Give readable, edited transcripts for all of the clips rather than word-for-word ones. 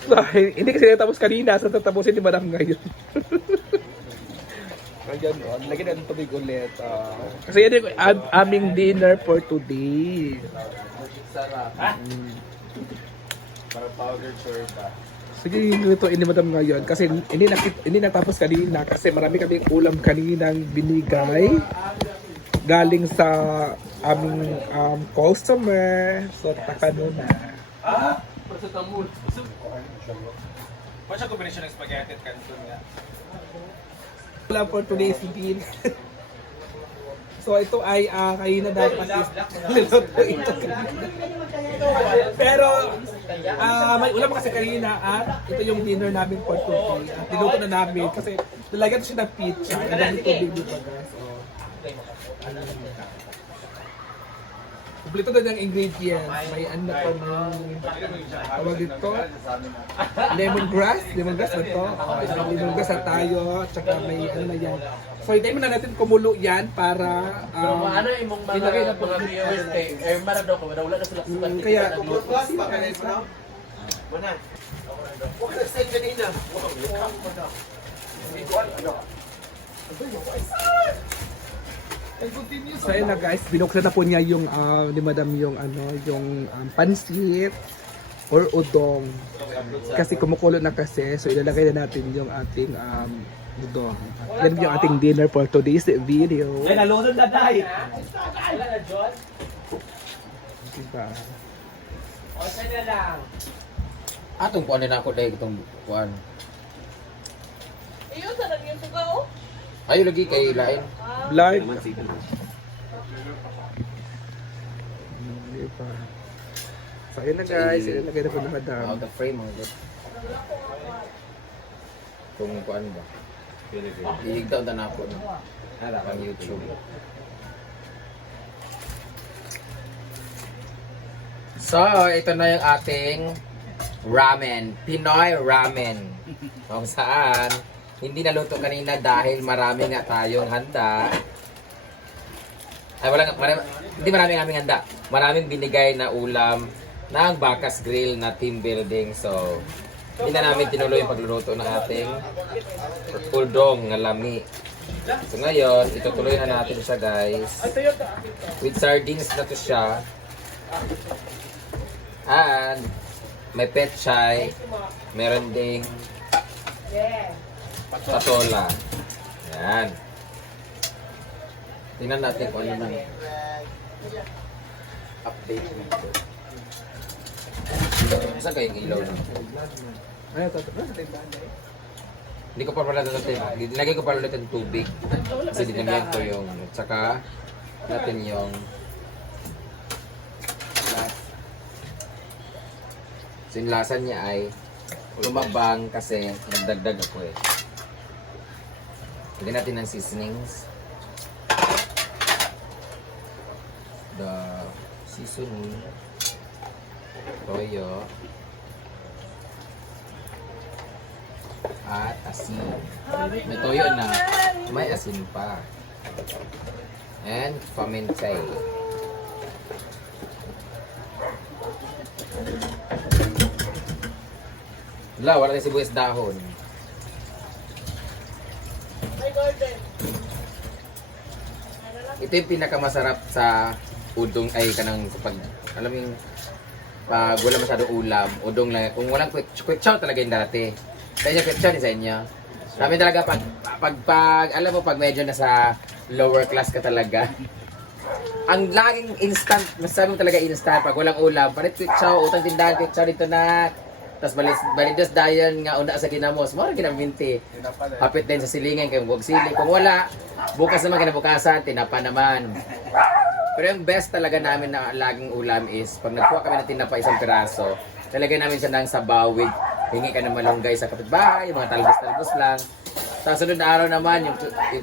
So, hindi kasi natapos kanina, so tatapusin ni Madam ngayon. Ayan, lagyan natin tubig ulit. Kasi yan yung aming dinner for today. Para powder chorba. Sige, lutuin ni Madam ngayon. Kasi hindi natapos kanina. Kasi marami kaming ulam kaninang binigay. Galing sa aming customer. So, takano na. Masya combination ng spaghetti at canton nga. Ulam for today's dinner. So ito ay kanina dapat is niluto ito. Pero may ulam kasi kanina at ito yung dinner namin for today. At niluto na namin kasi nilagyan siya ng pizza. Ang dami tubig dito guys. So, kumpleto na yung ingredients. May ano na to, may tawag dito. Lemongrass na to. Lemongrass na tayo. Tsaka may ano na yan. So, hintayin mo na natin kumulo yan para ano imong ilagay na po. mga viewers kay Mara daw ko wala na sila sa Kaya, Mana? Huwag na sa kanina. so yun na guys, binuksan na po niya yung ni Madam yung yung pansit or udong. Kasi kumukulo na kasi, so ilalagay na natin yung ating udong. Yan yung ating dinner for today's video. Ay, nalunod na dahil. Wala na John. Diba? O na lang. Atong kuan na ako dahil itong kuan. Iyo sa lang yung suga oh. Ayo lagi kay lain. Live. Diba? So yun na guys, ilalagay na po ni Madam. Out of frame mga dito. Kung kuan ba. Iligtaw na ako no. Pang YouTube. So, ito na yung ating ramen. Pinoy ramen. Kung saan, hindi naluto kanina dahil marami nga tayong handa. Ay, hindi maraming aming handa. Maraming binigay na ulam ng Bakas Grill na team building. So, hindi na namin tinuloy yung pagluluto ng ating udong na lami. So ngayon, itutuloy na natin siya guys. With sardines na to siya. And may petchay. Meron ding patola. Yan. Tingnan natin kung ano na update dito. Saan kayong ilaw na? Ay, ito. Hindi ko pa pala natin. Nilagay ko pala ulit ng tubig. Kasi dinamihan ko yung tsaka natin yung sinlasan niya ay lumabang kasi nagdagdag ako eh. Lagyan natin ng seasonings. The seasoning. Toyo. At asin. May toyo na. May asin pa. And pamintay. Wala, wala na sibuyas dahon. May garden. Ito yung pinakamasarap sa udong ay kanang kapag alam mo yung pag wala masyadong ulam, udong lang. Kung walang kwetsaw talaga yung dati. Sa inyo kwetsaw ni sa inyo. Sabi talaga pag alam mo pag medyo nasa lower class ka talaga. Ang laging instant, masabi mo talaga instant pag walang ulam, parit kwetsaw, utang tindahan kwetsaw dito na. Tapos balidos dayon nga una sa kinamos, mo ra ginaminti. Hapit din sa silingan kay huwag sili. Kung wala, bukas naman kinabukasan, tinapa naman. Pero yung best talaga namin na laging ulam is pag nagkuha kami ng tinapa isang piraso, talagay namin siya ng sabawig. Hingi ka ng malunggay sa kapitbahay, yung mga talbos-talbos lang. Tapos sunod na araw naman, yung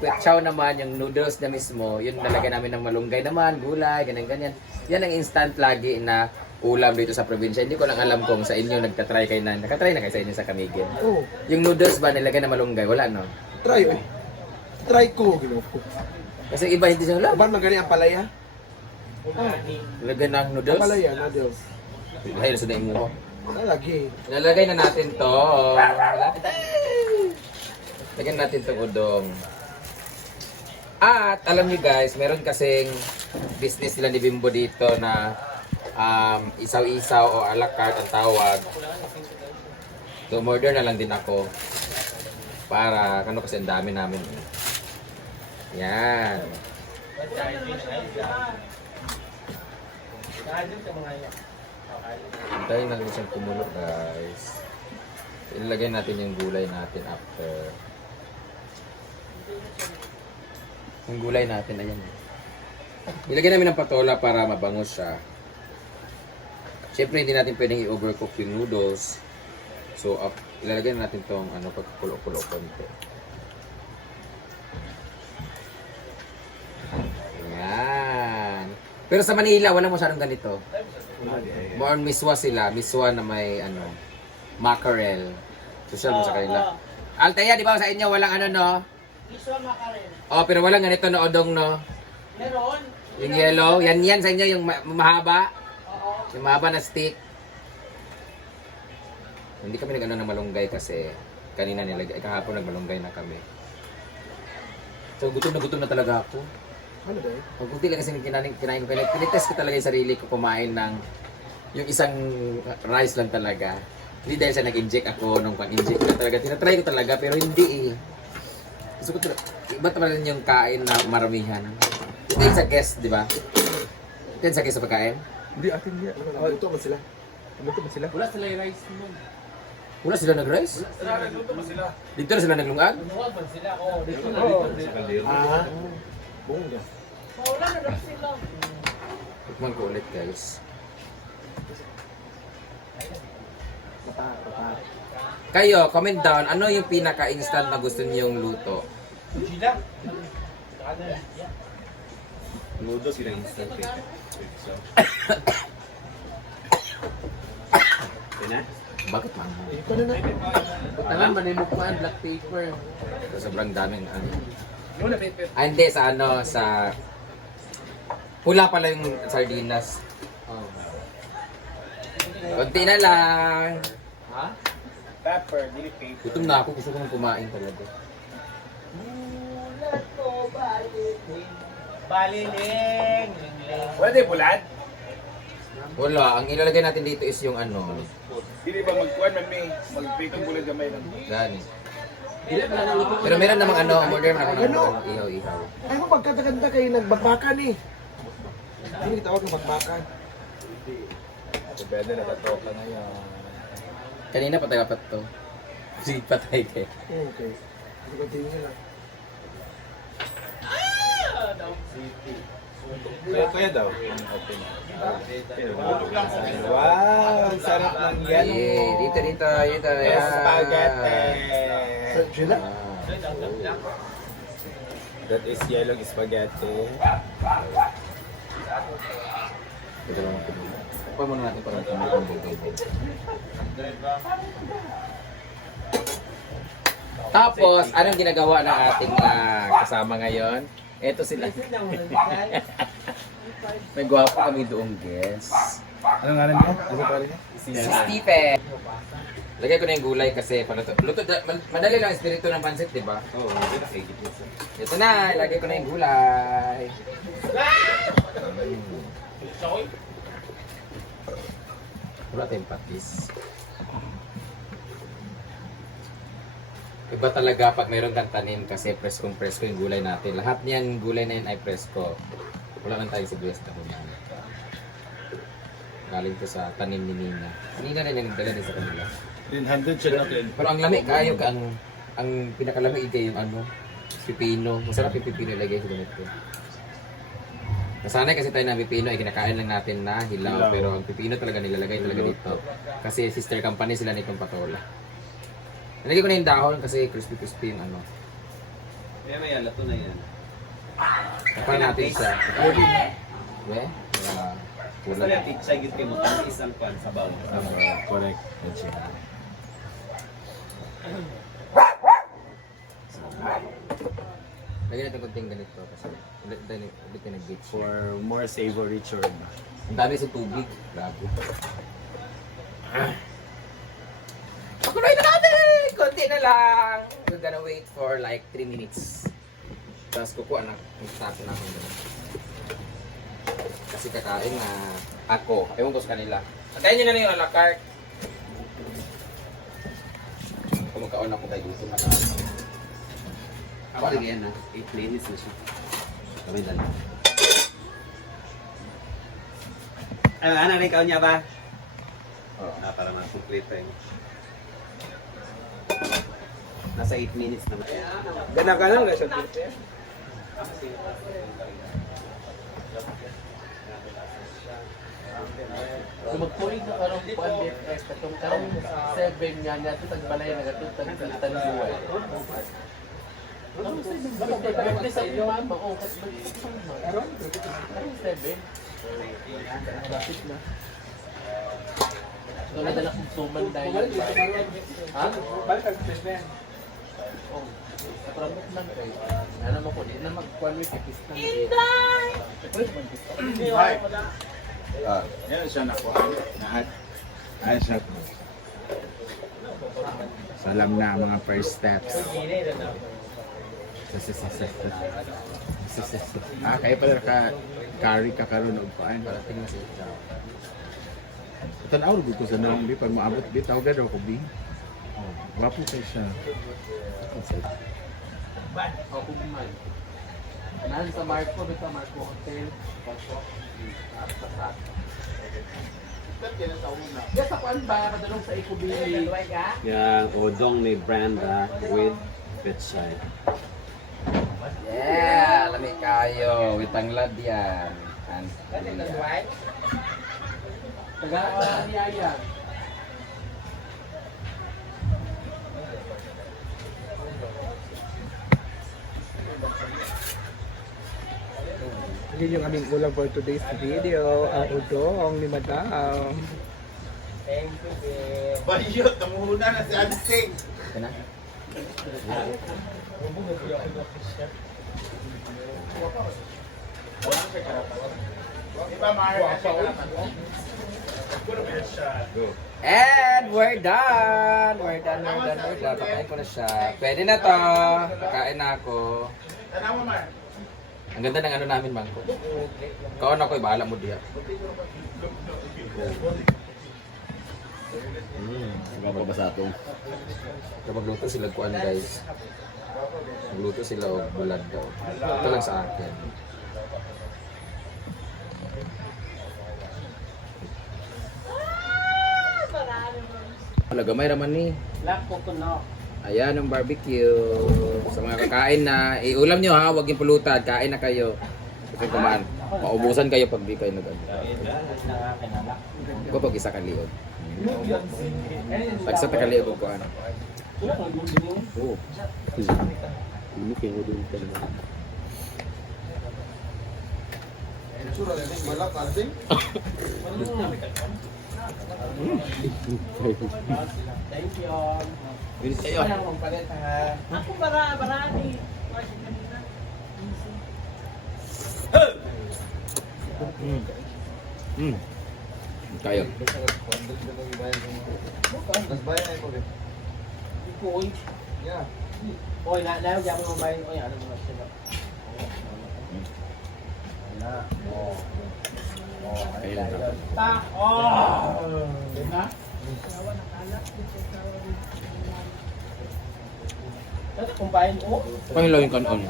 kwetsaw naman, yung noodles na mismo, yun nalagay namin ng malunggay naman, gulay, ganyan-ganyan. Yan ang instant lagi na ulam dito sa probinsya. Hindi ko lang alam kung sa inyo nagtatry kayo na, nakatry na kayo sa inyo sa Camiguin. Oh, Yung noodles ba nilagay na malunggay? Wala no? try eh. Try ko. Kasi iba hindi siya wala. Aban magani ang palaya? Nilagay ng noodles? Palaya, noodles. Ay, sa daing mo. Lagi. Ilalagay na natin to. Lagyan natin to udong. At alam niyo guys, meron kasing business nila ni Bimbo dito na isaw-isaw o a la carte ang tawag. So, order na lang din ako. Para, ano kasi ang dami namin. Yan. Hintayin natin siyang kumulo guys. Ilalagay natin yung gulay natin after. Yung gulay natin, ayan. Ilagay namin ng patola para mabango siya. Siyempre, hindi natin pwedeng i-overcook yung noodles. So, ilalagay natin itong pagkukulo-kulo konti. Ayan. Pero sa Manila, wala masyadong ganito. More on miswa sila. Miswa na may mackerel. Social mo sa kanila. Althea, di ba sa inyo walang no? Iswa makarel. Oh, pero walang ganito na odong, no? Meron. Yung yellow. Yan sa inyo, yung mahaba. Oo. Yung mahaba na stick. Hindi kami nag ng malunggay kasi kanina kahapon nagmalunggay na kami. So, gutom na talaga ako. Ano ba? Pag kunti lang kasi kinain ko. Pinitest ko talaga yung sarili ko kumain ng yung isang rice lang talaga. Hindi dahil siya nag-inject ako nung pag-inject ko talaga. Tinatry ko talaga pero hindi eh. Gusto ko talaga. Iba talaga yung kain na maramihan. Ito yung sa guest, di ba? Ito yung sa guest sa pagkain. Hindi, atin niya. Luto ba sila? Luto ba sila? Wala sila yung rice mo. Wala sila nag-rice? Dito na sila naglungag? Lumuwag man sila. Oo, dito na. Ah. Bongga. Wala na daw sila. Tikman ko ulit guys. Kayo, comment down, ano yung pinaka-instant na gusto niyong luto? Gina. Noodles sila instant eh. Bakit man? Ito na na. Butangan, manimok pa ang black paper. Sobrang daming hindi, sa pula pala yung sardinas. Oh. Konti na lang. Ha? Pepper, dili paper. Gutom na ako, gusto ko nang kumain talaga. Mulat ko balitin. Baliling. Wala din bulan? Wala, ang ilalagay natin dito is yung Dili ba magkuhan man may magpitong bulan gamay lang. gani. Pero meron namang order man ako ng ihaw-ihaw. Ay mo, pagkataganda kayo nagbakbakan eh. Hindi tawag ng bakbakan. Pwede na katoka na yan. Kanina patay apat to. Sige, patay kayo. Okay. Hindi ko tingin lang. Kaya daw. Okay. Wow, ang sarap ng yan. Yeah, dito. Yan. Spaghetti. Sila? That is yellow spaghetti. Ito lang ang pinili. Pagpapay muna natin para tumutong bugay. Tapos, anong ginagawa ng ating kasama ngayon? Eto sila. May gwapo kami doong guest. Anong ngalan niya? Ano pa rin niya? Si Stephen. Lagay ko na yung gulay kasi luto, madali lang espiritu ng pansit, di ba? Oo, hindi na kaigit mo. Ito na, ilagay ko na yung gulay. Wala tayong patis. Iba talaga pag mayroon kang tanim kasi preskong-presko yung gulay natin. Lahat niyan gulay na yun ay presko. Wala lang tayo sa West ako niyan. Galing to sa tanim ni Nina. Nina na yung nagdala din sa kanila. 100 siya natin. Pero ang lami kayo ka ang pinakalamig ay yung pipino. Masarap yung pipino ilagay sa ganito. Nasanay kasi tayo na pipino ay kinakain lang natin na hilaw. Pero ang pipino talaga nilalagay talaga dito. Kasi sister company sila nitong patola. Nalagay ko na yung dahon kasi crispy yung Kaya may alato na yan. Tapan natin siya. We? Basta yung pizza git kayo mo, ang isang pan sa bawang. Correct. Lagyan natin konting ganito kasi ulit tayo nag-gate. For more savory churn. Ang dami sa tubig. Grabe. Pakuloy na natin! Konti na lang! We're gonna wait for like 3 minutes. Tapos kukuha na. Mag-start na ako. Kasi kakain na ako. Ewan ko sa kanila. Antayin nyo na lang yung a la carte. Kung magkaon ako kayo dito. Ako rin yan ha. 8 minutes na siya. Kami dalawa. Ano rin kaon niya ba? Oo, para na-complete pa yun. Nasa 8 minutes naman. Ganang-ganang na siya dito. So magpulig na karong kuan BFF katong karong 7 nga nato tagbalay na gatong tagbuhay. Ano sa iyo mama o kas ba karong 7. Bakit na? So nadala kong suman dahil. Ha? Balik ang business. Oh. Promote lang kay. Ano mo ko di na magkuan with pakistan. Inday! Hi. Yan siya nakuha. Lahat. Ay siya. Salam na mga first steps. Kaya pala ka-carry ka karon og kuan. Tanaw gud ko sa nang bi pag maabot bi tawag daw ko bi. Wapo kay siya. O kuman. Nan sa Marco, sa Marco Hotel. Yes, ako ang ba kadalong sa Ecobili. Yang odong ni Brenda with Petside. Yeah! Lamig kayo. Witanglad yan. And Taga Niyaya. Yun yung aming ulam for today's video. Ang udong ni Madam. Bayot, namuhuna na si Ansing. na. Iba Mar. And we're done! We're done. Pakain ko na siya. Pwede na to. Pakain na ako. Tanawa Mar. Ang ganda ng ano namin, Mangko. Kaon ako, bahala mo diya. Iba pa ba sa atong? Kapag luto sila kuan, guys. Magluto sila o bulad daw. Ito lang sa akin. Gamay raman ni. Lako ko no. Ayan ang barbecue. Sa mga kakain na, iulam nyo ha, huwag yung pulutan. Kain na kayo. Kasi kumaan, maubusan kayo pag di kayo nag-ano. Ito pag isa kaliod. Pag sa kaliod ko ano. Oo. Ini kayo doon talaga. Thank you. Bilis kayo. Ako bara-barani. Kayo. Ikoy. Yeah. Oy, na diyan mo bay. Oy, ano mo sila. Kayo lang dapat. Ta. Oh. Ha? Ano kumpain mo? Pahilaw yung kanon.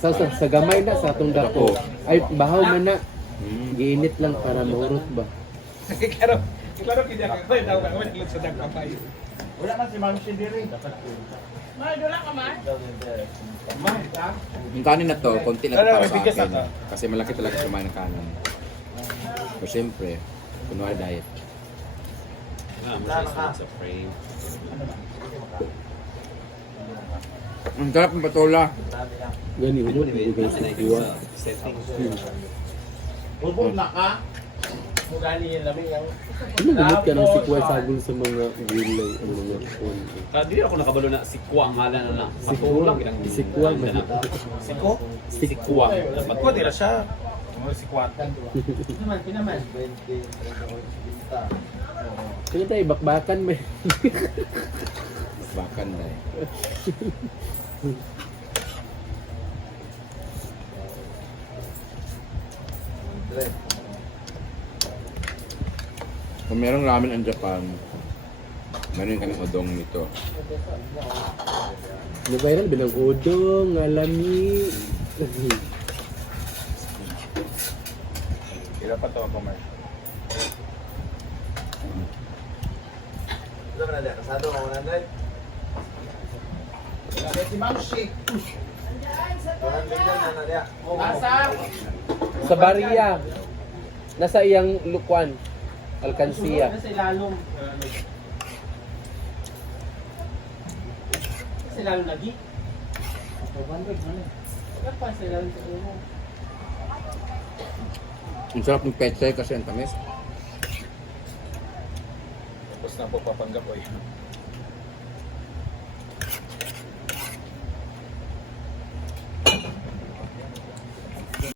Sa gamay na sa atong dako. Ay bahaw man na. Giinit lang para maurot ba. Klaro kaya ka daw ka naman sa dagpapay. Wala man si Ma'am Sindiri. May dula ka man? Yung kanin na to, konti lang para sa akin. Kasi malaki talaga kumain ng kanin. So syempre, kunwari diet. Sa frame. Ang sarap ng patola. Gani mo di ba sa kuwa. Ulbol na ka. Mugani yung lamig ang Ano gamit ka ng sikwa sagol sa mga gulay ang mga kuwan. Hindi ako nakabalo na sikwa ang ngalan na lang. Sikwa, sikwa man. Siko? Sikwa. Ba't ko tira siya? Sikwatan. Pinaman. Kaya tayo, bakbakan mo. Bakan na eh. Kung merong ramen ang Japan, meron kaming udong nito. Naviral, binang udong, alami. Kira pa to, Kumar. Sa Baria. Nasa iyang lukuan. Alkansiya. Sa ilalong. Sa ilalong lagi? 200 ano? Wala pa sa ilalong sa ulo. Ang sarap ng pechay kasi ang tamis. Tapos na po papanggap, oy.